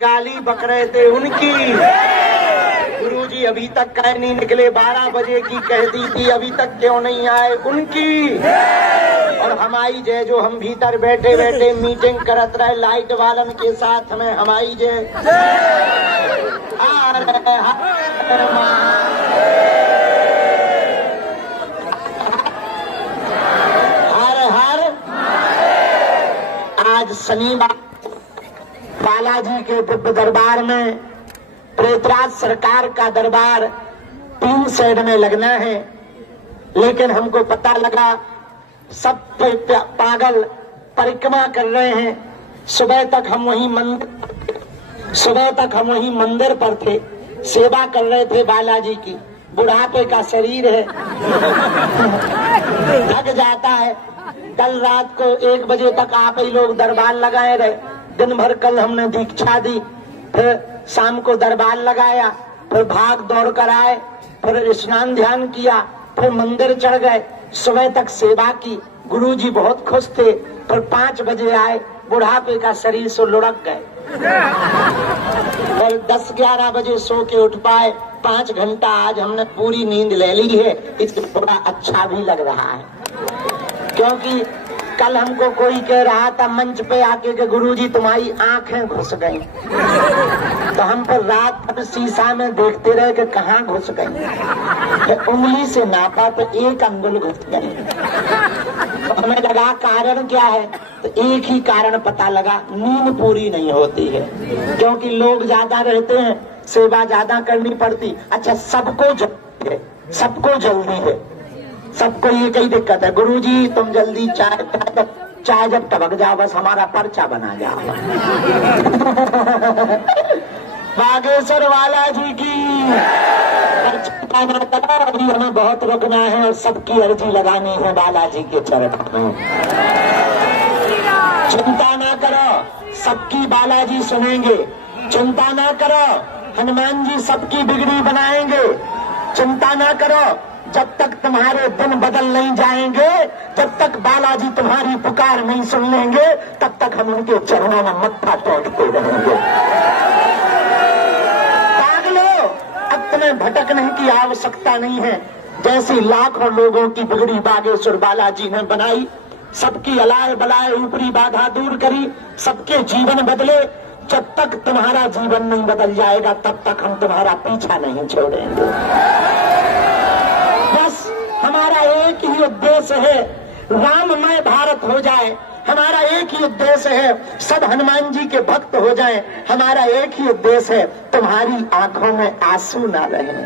गाली बक रहे थे उनकी। गुरुजी अभी तक कह नहीं निकले, 12 बजे की कह दी थी, अभी तक क्यों नहीं आए उनकी। और हमारी जय जो हम भीतर बैठे बैठे मीटिंग करत रहे लाइट वालन के साथ में, हमारी जय हर हर। आज शनिवार बालाजी के दिव्य दरबार में प्रेतराज सरकार का दरबार 3 साइड में लगना है, लेकिन हमको पता लगा सब पागल परिक्रमा कर रहे हैं। सुबह तक हम वहीं मंदिर पर थे, सेवा कर रहे थे बालाजी की। बुढ़ापे का शरीर है, थक जाता है। कल रात को 1 बजे तक आप ही लोग दरबार लगाए रहे, दिन भर कल हमने दीक्षा दी, फिर शाम को दरबार लगाया, फिर भाग दौड़ कर आए, फिर स्नान ध्यान किया, फिर मंदिर चढ़ गए, सुबह तक सेवा की। गुरुजी बहुत खुश थे। फिर 5 बजे आए, बुढ़ापे का शरीर से लुढ़क गए। फिर 10-11 बजे सो के उठ पाए। 5 घंटा आज हमने पूरी नींद ले ली है, इससे थोड़ा अच्छा भी लग रहा है। क्योंकि कल हमको कोई कह रहा था मंच पे आके कि गुरुजी तुम्हारी आंखें घुस गई, तो हम फिर रात भर शीशा में देखते रहे कि कहाँ घुस गई। उंगली से नापा तो 1 अंगुल घुस गई। तो हमें लगा कारण क्या है, तो एक ही कारण पता लगा, नींद पूरी नहीं होती है। क्योंकि लोग ज्यादा रहते हैं, सेवा ज्यादा करनी पड़ती। अच्छा, सबको जल्दी है, सबको ये कई दिक्कत है, गुरुजी तुम जल्दी चाय जब टपक जाओ बस हमारा पर्चा बना जाओ। बागेश्वर वाला जी की अभी हमें बहुत रुकना है और सबकी अर्जी लगानी है बालाजी के चरण में। चिंता ना करो, सबकी बालाजी सुनेंगे। चिंता ना करो, हनुमान जी सबकी बिगड़ी बनाएंगे। चिंता ना करो, जब तक तुम्हारे दिन बदल नहीं जाएंगे, जब तक बालाजी तुम्हारी पुकार नहीं सुन लेंगे, तब तक हम उनके चरणों में मत्था टेकते रहेंगे। पागलों, अब तुम्हें भटकने की आवश्यकता नहीं है। जैसी लाखों लोगों की बिगड़ी बागेश्वर बालाजी ने बनाई, सबकी अलाय बलाय ऊपरी बाधा दूर करी, सबके जीवन बदले। जब तक तुम्हारा जीवन नहीं बदल जाएगा, तब तक हम तुम्हारा पीछा नहीं छोड़ेंगे। हमारा एक ही उद्देश्य है, राममय भारत हो जाए। हमारा एक ही उद्देश्य है, सब हनुमान जी के भक्त हो जाएं। हमारा एक ही उद्देश्य है, तुम्हारी आंखों में आंसू ना रहे।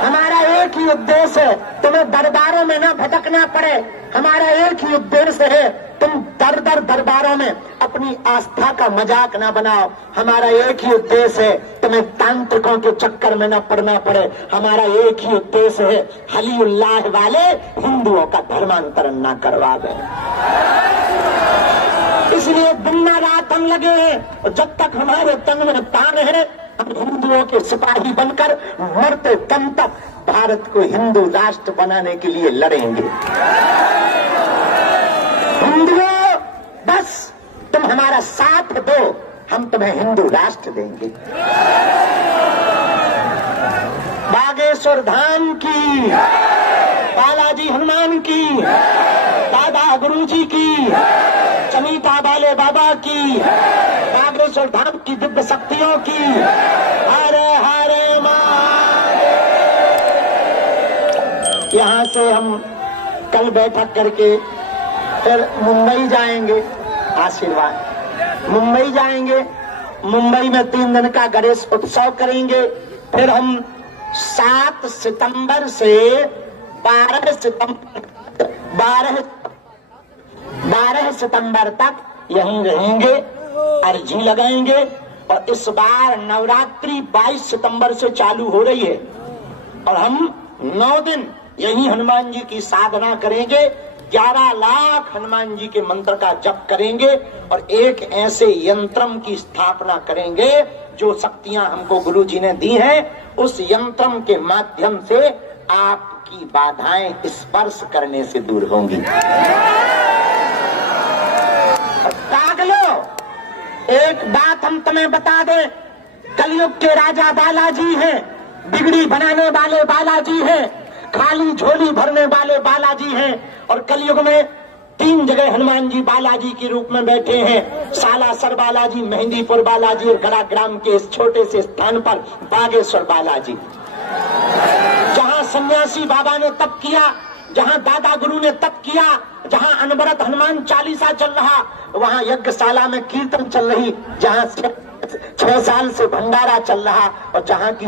हमारा एक ही उद्देश्य है, तुम्हें दरबारों में ना भटकना पड़े। हमारा एक ही उद्देश्य है, तुम दर दरबारों में अपनी आस्था का मजाक ना बनाओ। हमारा एक ही उद्देश्य है, तुम्हें तांत्रिकों के चक्कर में न पड़ना पड़े। हमारा एक ही उद्देश्य है, हलीउल्लाह वाले हिंदुओं का धर्मांतरण ना करवा दें। इसलिए दिन रात हम लगे हैं, और जब तक हमारे तन में प्राण है, हम हिंदुओं के सिपाही बनकर मरते दम तक भारत को हिंदू राष्ट्र बनाने के लिए लड़ेंगे। हिंदुओं, बस तुम हमारा साथ दो, हम तुम्हें हिंदू राष्ट्र देंगे। बागेश्वर धाम की, बालाजी हनुमान की, दादा गुरुजी की, चमीता वाले बाबा की, बागेश्वर धाम की दिव्य शक्तियों की। हरे हरे महादेव। यहाँ से हम कल बैठक करके फिर मुंबई जाएंगे। आशीर्वाद, मुंबई जाएंगे। मुंबई में 3 दिन का गणेश उत्सव करेंगे। फिर हम 7 सितंबर से 12 सितंबर तक यहीं रहेंगे, अर्जी लगाएंगे। और इस बार नवरात्रि 22 सितंबर से चालू हो रही है, और हम 9 दिन यहीं हनुमान जी की साधना करेंगे। 11 लाख हनुमान जी के मंत्र का जप करेंगे, और एक ऐसे यंत्रम की स्थापना करेंगे जो शक्तियां हमको गुरु जी ने दी हैं। उस यंत्रम के माध्यम से आपकी बाधाएं स्पर्श करने से दूर होंगी। पागलों, एक बात हम तुम्हें बता दें, कलयुग के राजा बालाजी हैं, बिगड़ी बनाने वाले बालाजी हैं, खाली झोली भरने वाले बालाजी हैं। और कलयुग में 3 जगह हनुमान जी बालाजी के रूप में बैठे हैं, सालासर बालाजी, मेहंदीपुर बालाजी और गड़ाग्राम के इस छोटे से स्थान पर बागेश्वर बालाजी। जहां सन्यासी बाबा ने तप किया, जहां दादा गुरु ने तप किया, जहां अनवरत हनुमान चालीसा चल रहा, वहां यज्ञशाला में कीर्तन चल रही, जहां 6 साल से भंडारा चल रहा, और जहां की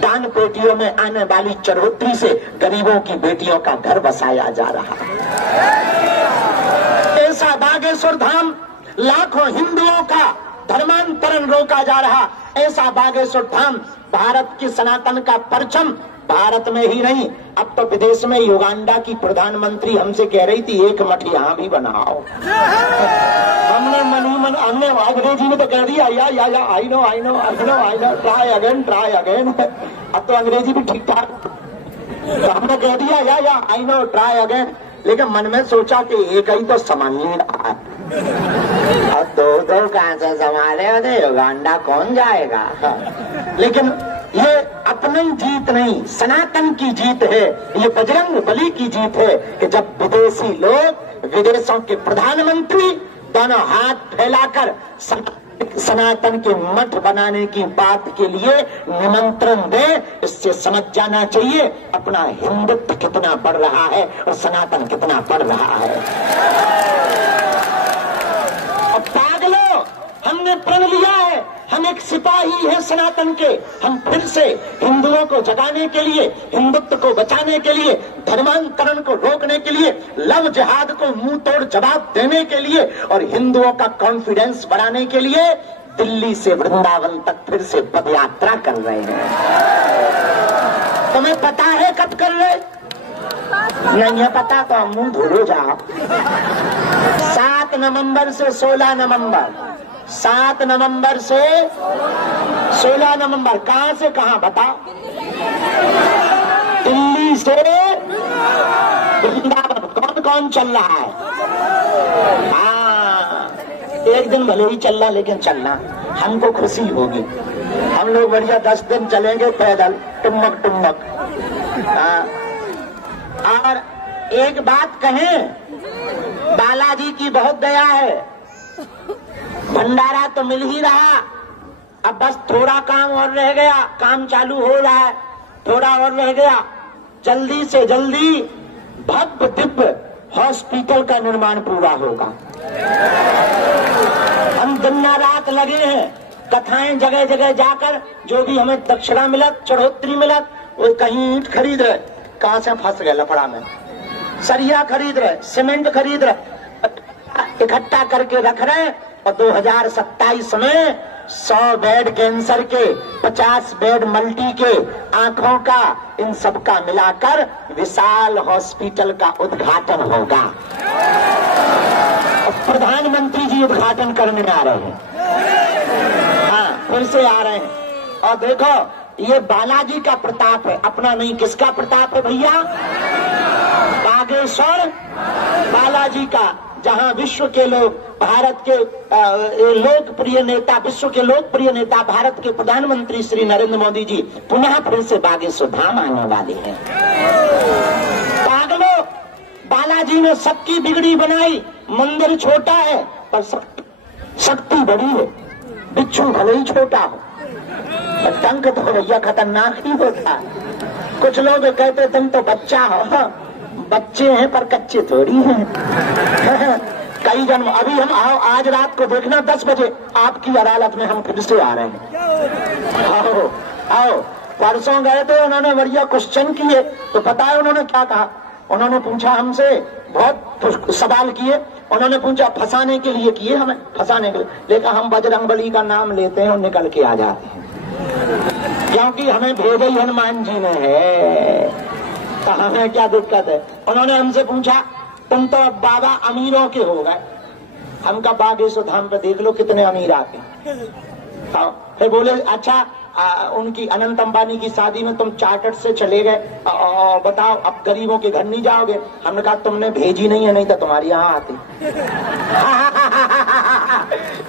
दान पेटियों में आने वाली चढ़ोतरी से गरीबों की बेटियों का घर बसाया जा रहा। ऐसा बागेश्वर धाम लाखों हिंदुओं का धर्मांतरण रोका जा रहा। ऐसा बागेश्वर धाम भारत की सनातन का परचम, भारत में ही नहीं, अब तो विदेश में युगांडा की प्रधानमंत्री हमसे कह रही थी एक मठ यहाँ भी बनाओ। हमने हमने अंग्रेजी में तो कह दिया या आई नो ट्राई अगेन। अब तो अंग्रेजी भी ठीक ठाक, तो हमने कह दिया या आई नो ट्राई अगेन, लेकिन मन में सोचा कि एक ही तो संभाल नहीं रहा, और दो कहां से संभाले होते, युगांडा कौन जाएगा। लेकिन ये अपनी जीत नहीं, सनातन की जीत है, ये बजरंग बली की जीत है कि जब विदेशी लोग, विदेशों के प्रधानमंत्री दोनों हाथ फैलाकर सनातन के मठ बनाने की बात के लिए निमंत्रण दे, इससे समझ जाना चाहिए अपना हिंदुत्व कितना बढ़ रहा है और सनातन कितना बढ़ रहा है। अब पागलों, हमने प्रण लिया है, हम एक सिपाही हैं सनातन के, हम फिर से हिंदुओं को जगाने के लिए, हिंदुत्व को बचाने के लिए, धर्मांतरण को रोकने के लिए, लव जिहाद को मुंह तोड़ जवाब देने के लिए और हिंदुओं का कॉन्फिडेंस बढ़ाने के लिए दिल्ली से वृंदावन तक फिर से पदयात्रा कर रहे हैं। तुम्हें पता है कब कर रहे? नहीं है पता तो मुंह धो जाओ। 7 नवंबर से 16 नवंबर, 7 नवंबर से 16 नवंबर, कहां से कहां बताओ? दिल्ली से वृंदावन। कौन कौन चल रहा है? हाँ, एक दिन भले ही चल रहा, लेकिन चलना हमको खुशी होगी। हम लोग बढ़िया 10 दिन चलेंगे पैदल, टुमक। हाँ, और एक बात कहें, बालाजी की बहुत दया है, भंडारा तो मिल ही रहा, अब बस थोड़ा काम और रह गया, काम चालू हो रहा है, थोड़ा और रह गया, जल्दी से जल्दी भव्य दिव्य हॉस्पिटल का निर्माण पूरा होगा। हम दिन रात लगे हैं, कथाएं जगह जगह जाकर, जो भी हमें दक्षिणा मिलत, चढ़ोतरी मिलत, वो कहीं ईंट खरीद रहे, कहां से फंस गए लफड़ा में, सरिया खरीद रहे, सीमेंट खरीद रहे, इकट्ठा करके रख रहे, और 2027 में 100 बेड कैंसर के, 50 बेड मल्टी के, आंखों का, इन सब का मिलाकर विशाल हॉस्पिटल का उद्घाटन होगा। और प्रधानमंत्री जी उद्घाटन करने आ रहे हैं। हाँ, फिर से आ रहे हैं। और देखो, ये बालाजी का प्रताप है, अपना नहीं। किसका प्रताप है भैया? बागेश्वर बालाजी का, जहां विश्व के लोग, भारत के लोकप्रिय नेता, विश्व के लोकप्रिय नेता, भारत के प्रधानमंत्री श्री नरेंद्र मोदी जी पुनः फिर से बागेश्वर धाम आने वाले हैं। पागलों, बालाजी ने सबकी बिगड़ी बनाई। मंदिर छोटा है पर शक्ति बड़ी है। बिच्छू भले ही छोटा हो, डंक तो भैया खतरनाक ही होता है। कुछ लोग कहते तुम तो बच्चा हो, बच्चे हैं पर कच्चे थोड़ी हैं। कई जन्म, अभी हम आज रात को देखना 10 बजे आपकी अदालत में हम फिर से आ रहे हैं। आओ। परसों गए थे, उन्होंने बढ़िया क्वेश्चन किए, तो पता है उन्होंने क्या कहा? उन्होंने पूछा हमसे, बहुत सवाल किए, उन्होंने पूछा फंसाने के लिए किए, हमें फंसाने के लिए, लेकिन हम बजरंगबली का नाम लेते हैं और निकल के आ जाते हैं, क्योंकि हमें भेजा ही हनुमान जी ने है, तो हमें क्या दिक्कत है? उन्होंने हमसे पूछा तुम तो अब बाबा अमीरों के हो गए। हम का बागेश्वर धाम पे देख लो कितने अमीर आते। फिर बोले अच्छा, उनकी अनंत अंबानी की शादी में तुम चार्टर्ड से चले गए, बताओ अब गरीबों के घर नहीं जाओगे? हमने कहा तुमने भेजी नहीं है, नहीं तो तुम्हारी यहाँ आती।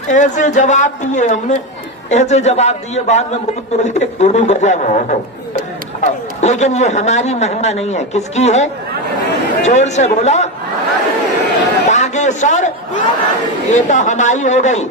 ऐसे जवाब दिए हमने, ऐसे जवाब दिए, बाद में बोले गुरु गजब हो। लेकिन ये हमारी महिमा नहीं है, किसकी है? जोर से बोलो, बागेश्वर। ये तो हमारी हो गई,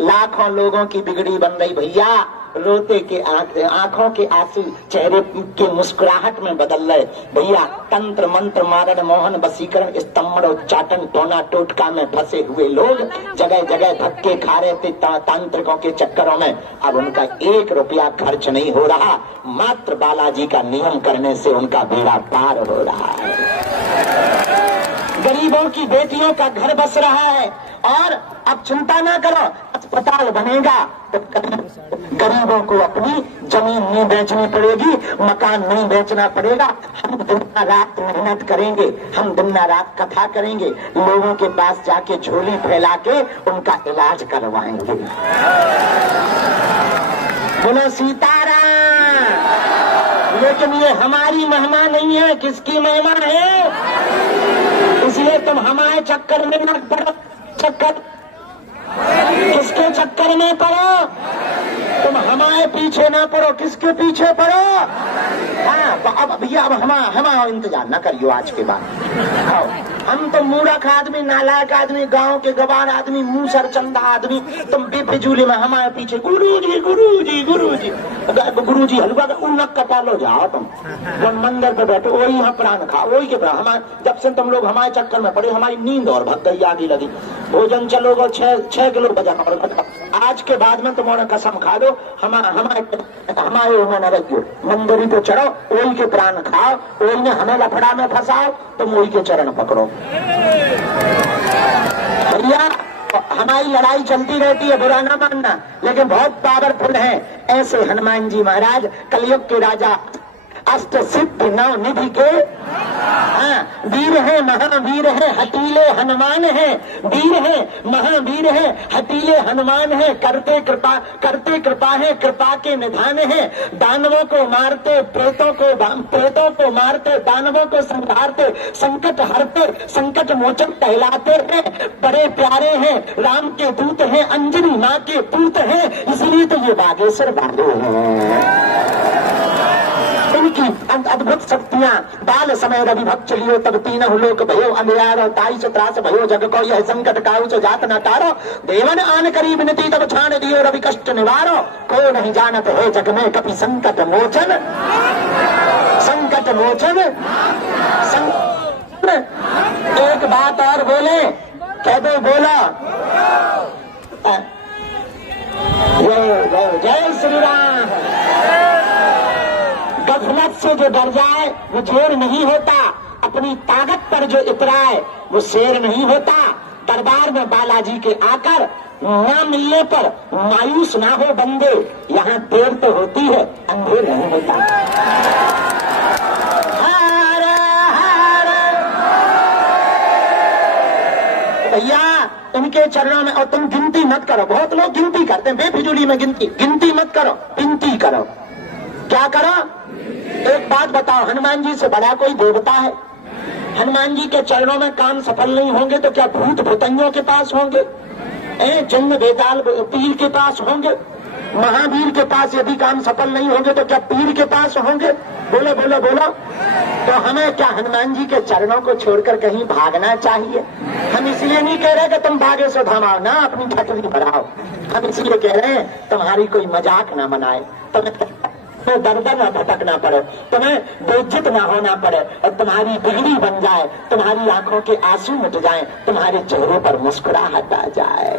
लाखों लोगों की बिगड़ी बन रही भैया। रोते के आंखों के आंसू चेहरे के मुस्कुराहट में बदल रहे भैया। तंत्र मंत्र मारण मोहन वसीकरण स्तंभ उच्चाटन टोना टोटका में फंसे हुए लोग जगह जगह धक्के खा रहे थे तांत्रिकों के चक्करों में। अब उनका 1 रुपया खर्च नहीं हो रहा, मात्र बालाजी का नियम करने से उनका बेड़ा पार हो रहा है। गरीबों की बेटियों का घर बस रहा है। और अब चिंता ना करो, अस्पताल बनेगा तो गरीबों को अपनी जमीन नहीं बेचनी पड़ेगी, मकान नहीं बेचना पड़ेगा। हम दिन रात मेहनत करेंगे, हम दिन रात कथा करेंगे, लोगों के पास जाके झोली फैला के उनका इलाज करवाएंगे। बोलो सीताराम। लेकिन ये हमारी महिमा नहीं है, किसकी महिमा है? इसलिए तुम हमारे चक्कर में न पड़ो। चक्कर किसके चक्कर में पड़ो? तुम हमारे पीछे ना पड़ो, किसके पीछे पड़ो? हाँ, तो अब भैया अब हमारा इंतजार ना करियो आज के बाद। आओ, हम तो मूर्ख आदमी, नालायक आदमी, गांव के गवार आदमी, मुंह सर चंदा आदमी, तुम बेफिजूली में हमारे पीछे गुरुजी गुरुजी गुरुजी गुरुजी हलवा का उन्नत कटा लो जाओ। तुम मंदिर पे बैठो, वही यहाँ प्राण खाओ, वही के प्राण। हमारे जब से तुम लोग हमारे चक्कर में पड़े, हमारी नींद और भग गई, आगे लगी। भोजन चलोगे 6 किलो बजा, आज के बाद में तुम्हारा कसम खा दो, हमारे न रखियो। मंदिर पे चढ़ो, वही के प्राण खाओ, वही ने हमें लफड़ा में फंसाओ, तुम वही के चरण पकड़ो। भैया हमारी लड़ाई चलती रहती है, बुरा ना मानना, लेकिन बहुत पावरफुल है। ऐसे हनुमान जी महाराज कलयुग के राजा, अष्ट सिद्ध नव निधि के वीर है, महावीर है, हटीले हनुमान है। वीर है, महावीर है, हटीले हनुमान है, करते कृपा है, कृपा के निधान है। दानवों को मारते, प्रेतों को मारते, दानवों को संहारते, संकट हरते, संकट मोचन कहलाते हैं। बड़े प्यारे हैं, राम के दूत हैं, अंजनी माँ के पूत हैं, इसलिए तो ये बागेश्वर बाबू हैं। उनकी अद्भुत शक्तियां बाल समय रवि भक्त चलियो तब तीनों लोक भयो अंधियारो ताई से त्रास भयो जग को यह संकट काहू से जात न तारो। देवन आन करी विनती तब छाण दियो रवि कष्ट निवारो। को नहीं जानत है जग में कभी संकट मोचन, संकट मोचन। एक बात और बोले, कह दो, बोला जय श्री राम। गफलत से जो डर जाए वो जोर नहीं होता, अपनी ताकत पर जो इतराए वो शेर नहीं होता। दरबार में बालाजी के आकर ना मिलने पर मायूस ना हो बंदे, यहाँ देर तो होती है, अंधेर नहीं होता। भैया उनके चरणों में, और तुम गिनती मत करो, बहुत लोग गिनती करते हैं बेफिजूली में, गिनती मत करो, विनती करो। क्या करो? एक बात बताओ, हनुमान जी से बड़ा कोई देवता है? हनुमान जी के चरणों में काम सफल नहीं होंगे तो क्या भूत भूतैयों के पास होंगे? जन्म बेताल पीर के पास होंगे? महावीर के पास यदि काम सफल नहीं होंगे तो क्या पीर के पास होंगे? बोलो बोलो बोलो। तो हमें क्या हनुमान जी के चरणों को छोड़कर कहीं भागना चाहिए? हम इसलिए नहीं कह रहे कि तुम बागेश्वर धाम आओ ना, अपनी ठटरी भराओ। हम इसलिए कह रहे हैं तुम्हारी कोई मजाक ना बनाए, तुम्हें दर दर न भटकना पड़े, तुम्हें बेइज्जत ना होना पड़े, और तुम्हारी बिगड़ी बन जाए, तुम्हारी आंखों के आंसू मिट जाएं, तुम्हारे चेहरे पर मुस्कुराहट आ जाए।